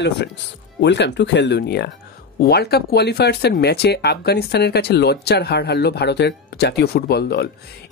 Hello friends, welcome to খেল দুনিয়া। World cup কোয়ালিফায়ার্সের ম্যাচে আফগানিস্তানের কাছে লজ্জার হার হারল ভারতের জাতীয় ফুটবল দল।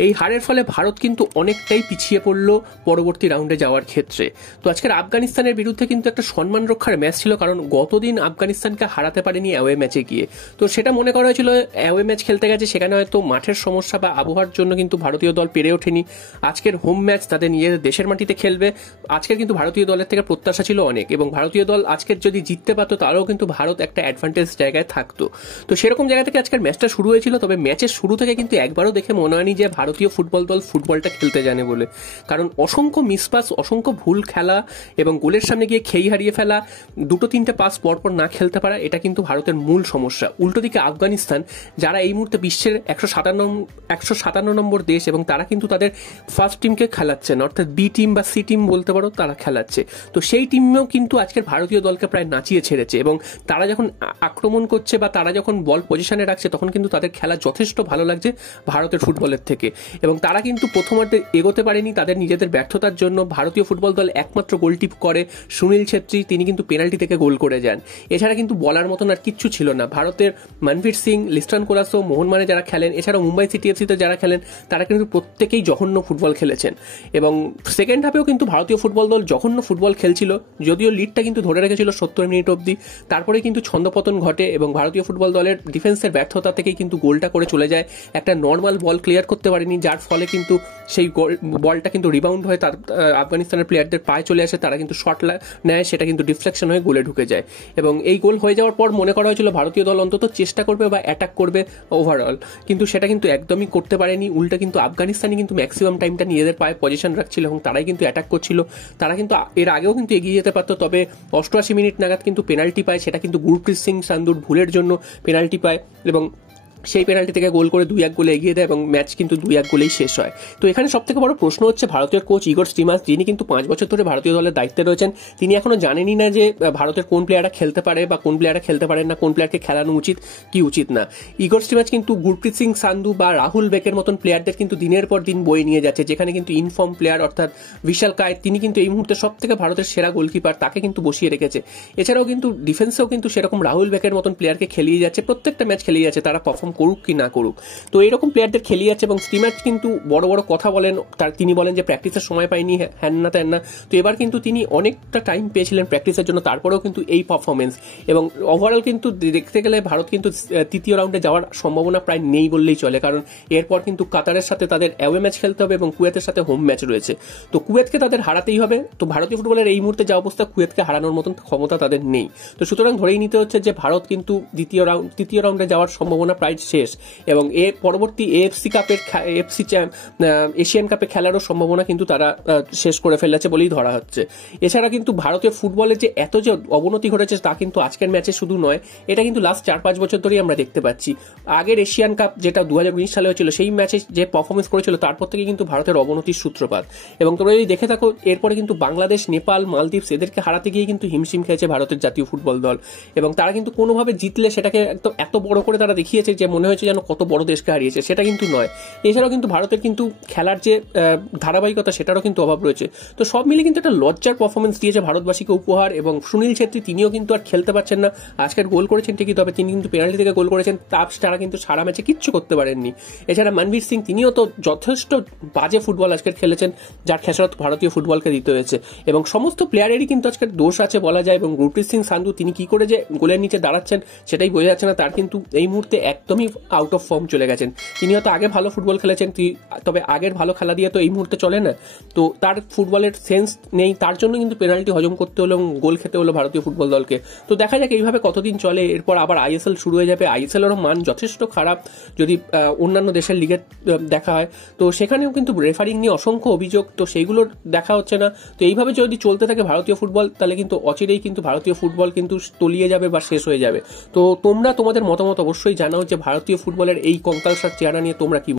এই হারের ফলে ভারত কিন্তু অনেকটাই পিছিয়ে পড়ল পরবর্তী রাউন্ডে যাওয়ার ক্ষেত্রে। তো আজকের আফগানিস্তানের বিরুদ্ধে কিন্তু একটা সম্মান রক্ষার ম্যাচ ছিল, কারণ গতদিন আফগানিস্তানকে হারাতে পারেনি অ্যাওয়ে ম্যাচে গিয়ে। তো সেটা মনে করা হয়েছিল অ্যাওয়ে ম্যাচ খেলতে গেছে, সেখানে হয়তো মাঠের সমস্যা বা আবহাওয়ার জন্য কিন্তু ভারতীয় দল পেরে ওঠেনি। আজকের হোম ম্যাচ তাদের নিজেদের দেশের মাটিতে খেলবে। আজকের কিন্তু ভারতীয় দলের থেকে প্রত্যাশা ছিল অনেক, এবং ভারতীয় দল আজকের যদি জিততে পারতো তাহলেও কিন্তু ভারত একটা অ্যাডভান্টেজ জায়গায় থাকতো। তো সেরকম জায়গা থেকে আজকের ম্যাচটা শুরু হয়েছিল। তবে ম্যাচের শুরু থেকে কিন্তু একবারও দেখে মনে হয়নি যে ভারতীয় ফুটবল দল ফুটবলটা খেলতে জানে বলে, কারণ অসংখ্য মিসপাস, অসংখ্য ভুল খেলা এবং গোলের সামনে গিয়ে খেই হারিয়ে ফেলা, দুটো তিনটে পাস পরপর না খেলতে পারা, এটা কিন্তু ভারতের মূল সমস্যা। উল্টো দিকে আফগানিস্তান, যারা এই মুহূর্তে বিশ্বের 157 নম্বর দেশ, এবং তারা কিন্তু তাদের ফার্স্ট টিমকে খেলাচ্ছে না, অর্থাৎ বি টিম বা সি টিম বলতে পারো, তারা খেলাচ্ছে। তো সেই টিমেও কিন্তু আজকের ভারতীয় দলকে প্রায় নাচিয়ে ছেড়েছে, এবং তারা যখন আক্রমণ করছে বা তারা যখন বল পজিশনে রাখছে তখন কিন্তু তাদের খেলা যথেষ্ট ভালো লাগছে ভারতের ফুটবলের থেকে। এবং তারা কিন্তু প্রথমার্ধে এগোতে পারেনি তাদের নিজেদের ব্যর্থতার জন্য। ভারতীয় ফুটবল দল একমাত্র গোলটি করে সুনীল ছেত্রী, তিনি কিন্তু পেনাল্টি থেকে গোল করে যান। এছাড়া কিন্তু বলার মতন আর কিচ্ছু ছিল না। ভারতের মনভীর সিং, লিস্টন কোলাসো, মোহনবাগানে যারা খেলেন, এছাড়া মুম্বাই সিটি এফসিতে যারা খেলেন, তারা কিন্তু প্রত্যেকেই জঘন্য ফুটবল খেলেছেন। এবং সেকেন্ড হাফেও কিন্তু ভারতীয় ফুটবল দল জঘন্য ফুটবল খেলছিল, যদিও লিডটা কিন্তু ধরে রেখেছিল 70 মিনিট অবধি। তারপরে কিন্তু ছন্দপতন ঘটে এবং ভারতীয় ফুটবল দলের ডিফেন্সের ব্যর্থতা থেকেই কিন্তু গোলটা করে চলে যায়। একটা নর্মাল বল ক্লিয়ার করতে পারেনি, যার ফলে কিন্তু সেই বলটা কিন্তু রিবাউন্ড হয়ে তার আফগানিস্তানের প্লেয়ারদের পায়ে চলে আসে। তারা কিন্তু শট নেয়, সেটা কিন্তু ডিফ্লেকশন হয়ে গোলে ঢুকে যায়। এবং এই গোল হয়ে যাওয়ার পর মনে করা হয়েছিল ভারতীয় দল অন্তত চেষ্টা করবে বা অ্যাটাক করবে ওভারঅল, কিন্তু সেটা কিন্তু একদমই করতে পারেনি। উল্টা কিন্তু আফগানিস্তানি কিন্তু ম্যাক্সিমাম টাইমটা নিজেদের পায়ে পজিশন রাখছিল এবং তারাই কিন্তু অ্যাটাক করছিল। তারা কিন্তু এর আগেও কিন্তু এগিয়ে যেতে পারতো, তবে 88 মিনিট নাগাদ কিন্তু পেনাল্টি পায়, সেটা কিন্তু গুরপ্রীত সিং সান্ধুর ভুলের জন্য পেনাল্টি পায়, এবং সেই পেনাল্টি থেকে গোল করে 2-1 গোলে এগিয়ে দেয় এবং ম্যাচ কিন্তু 2-1 গোলেই শেষ হয়। তো এখানে সব থেকে বড় প্রশ্ন হচ্ছে ভারতের কোচ ইগর স্টিমাচ, যিনি কিন্তু 5 বছর ধরে ভারতীয় দলের দায়িত্বে রয়েছেন, তিনি এখনো জানেনই না যে ভারতের কোন প্লেয়াররা খেলতে পারে বা কোন প্লেয়াররা খেলতে পারেন না, কোন প্লেয়ারকে খেলানো উচিত কি উচিত না। ইগর স্টিমাচ কিন্তু গুরপ্রীত সিং সান্ধু বা রাহুল বেকের মতন প্লেয়ারদের কিন্তু দিনের পর দিন বয়ে নিয়ে যাচ্ছে, যেখানে কিন্তু ইনফর্ম প্লেয়ার অর্থাৎ বিশাল কায়েত, তিনি কিন্তু এই মুহূর্তে সব থেকে ভারতের সেরা গোলকিপার, তাকে কিন্তু বসিয়ে রেখেছে। এছাড়াও কিন্তু ডিফেন্সেও কিন্তু সেরকম রাহুল বেকের মতন প্লেয়ারকে খেলিয়ে যাচ্ছে, প্রত্যেকটা ম্যাচ খেলিয়ে যাচ্ছে, তারা পারফর্ম করুক কি না করুক। তো এইরকম প্লেয়ারদের খেলিয়ে যাচ্ছে এবং স্টিমাচ কিন্তু বড় বড় কথা বলেন। তিনি বলেন যে প্র্যাকটিসের সময় পাইনি, হ্যান না তেন না। তো এবার কিন্তু তিনি অনেকটা টাইম পেয়েছিলেন প্র্যাকটিসের জন্য, তারপরেও কিন্তু এই পারফরমেন্স। এবং ওভারঅল কিন্তু দেখতে গেলে ভারত কিন্তু তৃতীয় রাউন্ডে যাওয়ার সম্ভাবনা প্রায় নেই বললেই চলে, কারণ এরপর কিন্তু কাতারের সাথে তাদের অ্যাওয়ে ম্যাচ খেলতে হবে এবং কুয়েতের সাথে হোম ম্যাচ রয়েছে। তো কুয়েতকে তাদের হারাতেই হবে। তো ভারতীয় ফুটবলের এই মুহূর্তে যা অবস্থা, কুয়েতকে হারানোর মতন ক্ষমতা তাদের নেই। তো সুতরাং ধরেই নিতে হচ্ছে যে ভারত কিন্তু তৃতীয় রাউন্ডে যাওয়ার সম্ভাবনা প্রায় শেষ, এবং পরবর্তী এএফসি কাপের এশিয়ান কাপে খেলারও সম্ভাবনা কিন্তু তারা শেষ করে ফেলেছে বলেই ধরা হচ্ছে। এছাড়া কিন্তু ভারতীয় ফুটবলের যে এত যে অবনতি ঘটেছে তা কিন্তু আজকের ম্যাচে শুধু নয়, এটা কিন্তু লাস্ট 4-5 বছর ধরেই আমরা দেখতে পাচ্ছি। আগের এশিয়ান কাপ যেটা 2019 সালে হয়েছিল, সেই ম্যাচে যে পারফরমেন্স করেছিল তারপর থেকে কিন্তু ভারতের অবনতির সূত্রপাত। এবং তোমরা যদি দেখে থাকো, এরপরে কিন্তু বাংলাদেশ, নেপাল, মালদ্বীপস এদেরকে হারাতে গিয়ে কিন্তু হিমশিম খেয়েছে ভারতের জাতীয় ফুটবল দল। এবং তারা কিন্তু কোনোভাবে জিতলে সেটাকে এত বড় করে তারা দেখিয়েছে যে মনে হয়েছে যেন কত বড় দেশকে হারিয়েছে, সেটা কিন্তু নয়। এছাড়াও কিন্তু ভারতের কিন্তু খেলার যে ধারাবাহিকতা, সেটারও কিন্তু অভাব রয়েছে। তো সব মিলে কিন্তু একটা লজ্জার পারফরমেন্স দিয়েছে ভারতবাসীকে উপহার। এবং সুনীল ছেত্রী, তিনিও কিন্তু আর খেলতে পারছেন না। আজকের গোল করেছেন ঠিকই, তবে তিনি কিন্তু পেনাল্টি থেকে গোল করেছেন, তারা কিন্তু সারা ম্যাচে কিচ্ছু করতে পারেননি। এছাড়া মনভীর সিং, তিনিও তো যথেষ্ট বাজে ফুটবল আজকের খেলেছেন, যার খেসারত ভারতীয় ফুটবলকে দিতে হয়েছে। এবং সমস্ত প্লেয়ারেরই কিন্তু আজকের দোষ আছে বলা যায়। এবং গুরপ্রীত সিং সান্ধু, তিনি কি করে যে গোলের নিচে দাঁড়াচ্ছেন সেটাই বোঝা যাচ্ছে না। তার কিন্তু এই মুহূর্তে একদমই আউট অফ ফর্ম চলে গেছেন। তিনি হয়তো আগে ভালো ফুটবল খেলেছেন, তবে আগের ভালো খেলা দিয়ে তো এই মুহূর্তে চলে না। তো তার ফুটবলের সেন্স নেই, তার জন্য কিন্তু পেনাল্টি হজম করতে হলো এবং গোল খেতে হলো ভারতীয় ফুটবল দলকে। তো দেখা যাক এইভাবে কতদিন চলে। এরপর আবার আইএসএল শুরু হয়ে যাবে। আইএসএলেরও মান যথেষ্ট খারাপ যদি অন্যান্য দেশের লিগে দেখা হয়। তো সেখানেও কিন্তু রেফারিং নিয়ে অসংখ্য অভিযোগ, তো সেইগুলো দেখা হচ্ছে না। তো এইভাবে যদি চলতে থাকে ভারতীয় ফুটবল, তাহলে কিন্তু অচিরেই কিন্তু ভারতীয় ফুটবল কিন্তু তলিয়ে যাবে বা শেষ হয়ে যাবে। তো তোমরা তোমাদের মতামত অবশ্যই জানাও যে ভারতীয় ফুটবলের এই কঙ্কালসার চেহারা নিয়ে তোমরা কি